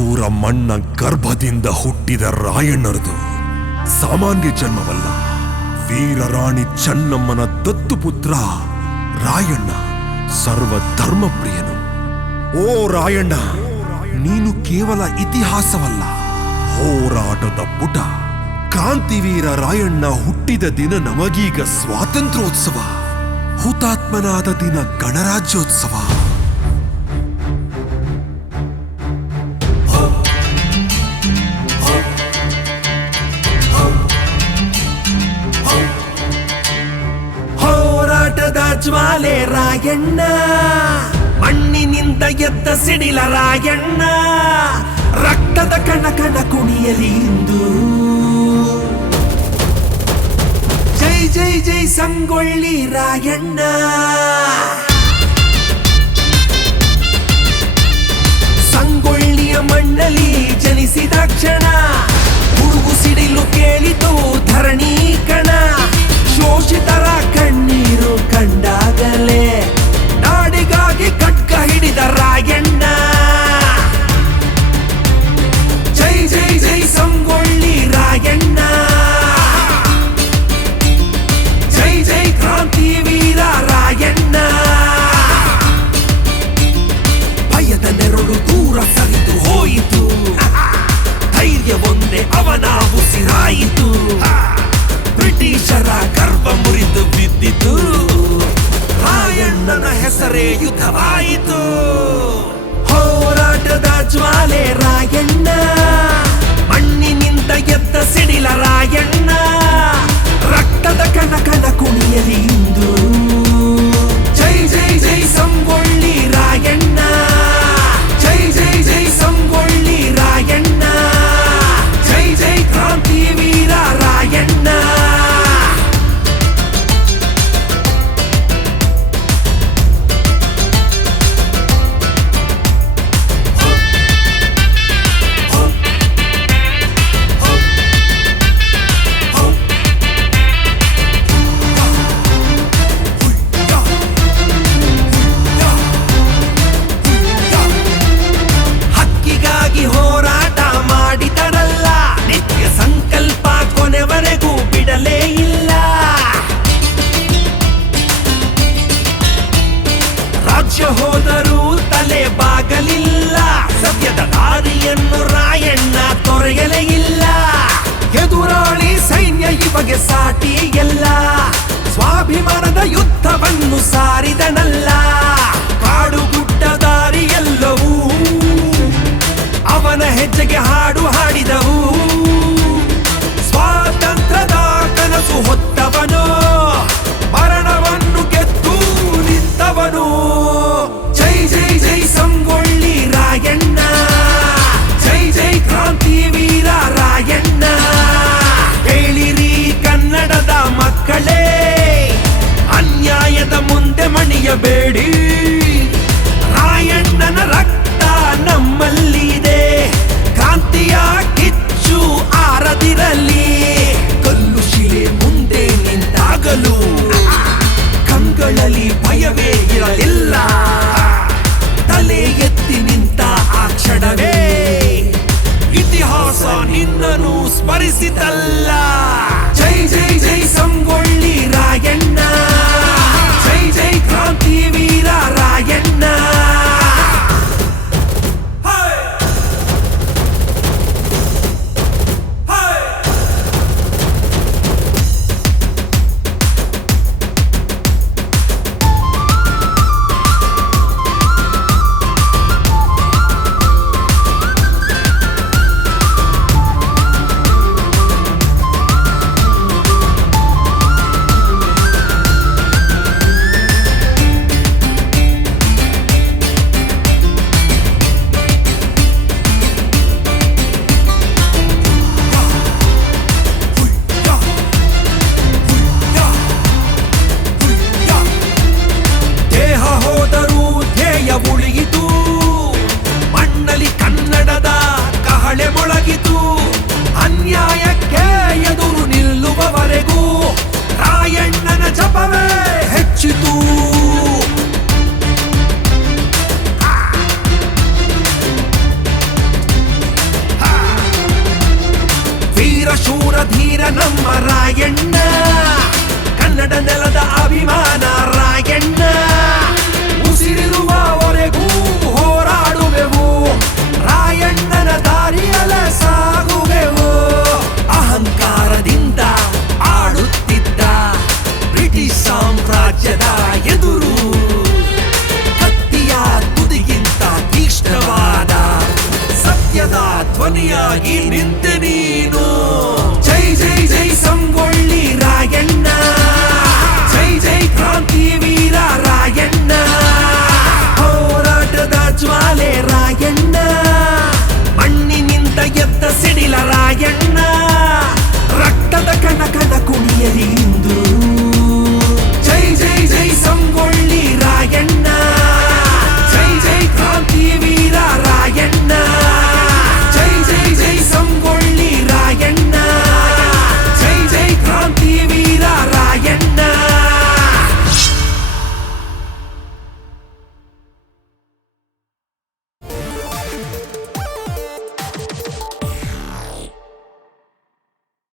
ಕಿತ್ತೂರ ಮಣ್ಣ ಗರ್ಭದಿಂದ ಹುಟ್ಟಿದ ರಾಯಣ್ಣರದು ಸಾಮಾನ್ಯ ಜನ್ಮವಲ್ಲ. ವೀರರಾಣಿ ಚೆನ್ನಮ್ಮನ ದತ್ತುಪುತ್ರ ರಾಯಣ್ಣ ಸರ್ವಧರ್ಮಪ್ರಿಯನು. ಓ ರಾಯಣ್ಣ, ನೀನು ಕೇವಲ ಇತಿಹಾಸವಲ್ಲ, ಹೋರಾಟದ ಪುಟ. ಕ್ರಾಂತಿವೀರ ರಾಯಣ್ಣ ಹುಟ್ಟಿದ ದಿನ ನಮಗೀಗ ಸ್ವಾತಂತ್ರ್ಯೋತ್ಸವ, ಹುತಾತ್ಮನಾದ ದಿನ ಗಣರಾಜ್ಯೋತ್ಸವ. ಹೋರಾಟದ ಜ್ವಾಲೆ ರಾಯಣ್ಣ, ಮಣ್ಣಿನಿಂದ ಎದ್ದ ಸಿಡಿಲ ರಾಯಣ್ಣ, ರಕ್ತದ ಕಣ ಕಣ ಕುಣಿಯಲಿ ಇಂದು. ಜೈ ಜೈ ಜೈ ಸಂಗೊಳ್ಳಿ ರಾಯಣ್ಣ. ಸಂಗೊಳ್ಳಿಯ ಮಣ್ಣಲ್ಲಿ ಜನಿಸಿದ ಕ್ಷಣ, ಹುಡುಗು ಸಿಡಿಲು ಕೇಳಿತು ಧರಣಿ ಕಣ. ಶೋಷಿತರ ಕಣ್ಣೀರು ಕಂಡಾಗಲೇ ನಾಡಿಗಾಗಿ ಖಡ್ಗ ಹಿಡಿದ ರಾಯಣ್ಣ. ಜೈ ಜೈ ಜೈ ಸಂಗೊಳ್ಳಿ ರಾಯಣ್ಣ. ಜೈ ಜೈ ಕ್ರಾಂತಿ ವೀರ ರಾಯಣ್ಣ. ಭಯದ ನೆರಳು ದೂರ ಸರಿದು ಹೋಯಿತು, ಧೈರ್ಯ ಒಂದೇ ಅವನ ಉಸಿರಾಯಿತು. ಬ್ರಿಟಿಷರ ಗರ್ವ ಮುರಿದು ಬಿದ್ದಿತು, ರಾಯಣ್ಣನ ಹೆಸರೇ ಯುದ್ಧವಾಯಿತು. ಹೋರಾಟದ ಜ್ವಾಲೆ ರಾಯಣ್ಣ, ಮಣ್ಣಿನಿಂದ ಎದ್ದ ಸಿಡಿಲ ರಾಯಣ್ಣ, ರಕ್ತದ ಕಣ ಕಣ ಕುಣಿಯಲಿ ಇಂದು. ಜೈ ಜೈ ಜೈ ಸಂಗೊಳ್ಳಿ ರಾಯಣ್ಣ. ಜೈ ಜೈ ಜೈ ಸಂಗೊಳ್ಳಿ ರಾಯಣ್ಣ. ಜೈ ಜೈ ಕ್ರಾಂತಿ ವೀರ ರಾಯಣ್ಣ. ಹಕ್ಕಿಗಾಗಿ ಹೋರಾಟ ಮಾಡಿದರಲ್ಲ, ನಿತ್ಯ ಸಂಕಲ್ಪ ಕೊನೆವರೆಗೂ ಬಿಡಲೇ ಇಲ್ಲ. ರಾಜ್ಯ ಹೋದರೂ ತಲೆ ಬಾಗಲಿಲ್ಲ, ಸತ್ಯದ ದಾರಿಯನ್ನು ರಾಯಣ್ಣ ತೊರೆಯಲೇ ಇಲ್ಲ. ಎದುರಾಳಿ ಸೈನ್ಯ ಇಮಗೆ ಸಾಟಿ ಎಲ್ಲ, ಸ್ವಾಭಿಮಾನದ ಯುದ್ಧವನ್ನು ಸಾರಿದನಲ್ಲ. ಕಾಡು ಗುಡ್ಡ ದಾರಿಯೆಲ್ಲವೂ ಅವನ ಹೆಜ್ಜೆಗೆ ಹಾಡು ಹಾಡಿದವು. ಸ್ವಾತಂತ್ರ್ಯದ ಕನಸು ಹೊತ್ತವನು, ಮರಣವನ್ನು ಗೆದ್ದು ನಿಂತವನು. ಜೈ ಜೈ ಜೈ ಸಂಗೊಳ್ಳಿ ರಾಯಣ್ಣ. ಜೈ ಜೈ ಕ್ರಾಂತಿ ವೀರ ರಾಯಣ್ಣ. ಹೇಳಿರಿ ಕನ್ನಡದ ಮಕ್ಕಳೇ, ಅನ್ಯಾಯದ ಮುಂದೆ ಮಣಿಯಬೇಡಿ. ರಾಯಣ್ಣನ ರಕ್ತ ನಮ್ಮಲ್ಲಿದೆ, ಕ್ರಾಂತಿಯ ಕಿಚ್ಚು ಆರದಿರಲಿ. ಕಲ್ಲು ಶಿಲೆ ಮುಂದೆ ನಿಂತಾಗಲು ಕಂಗಳಲ್ಲಿ ಭಯವೇ ಇರಲಿಲ್ಲ. ತಲೆ ಎತ್ತಿ ನಿಂತ ಆ ಕ್ಷಣವೇ ಇತಿಹಾಸ ನಿನ್ನನ್ನು ಸ್ಮರಿಸಿತಲ್ಲ. ಜೈ ಜೈ ಜೈ ಸಂಗೊಳ್ಳಿ ರಾಯಣ್ಣ. ಜೈ ಜೈ ಕ್ರಾಂತಿ ವೀರ ನಮ್ಮ ರಾಯಣ್ಣ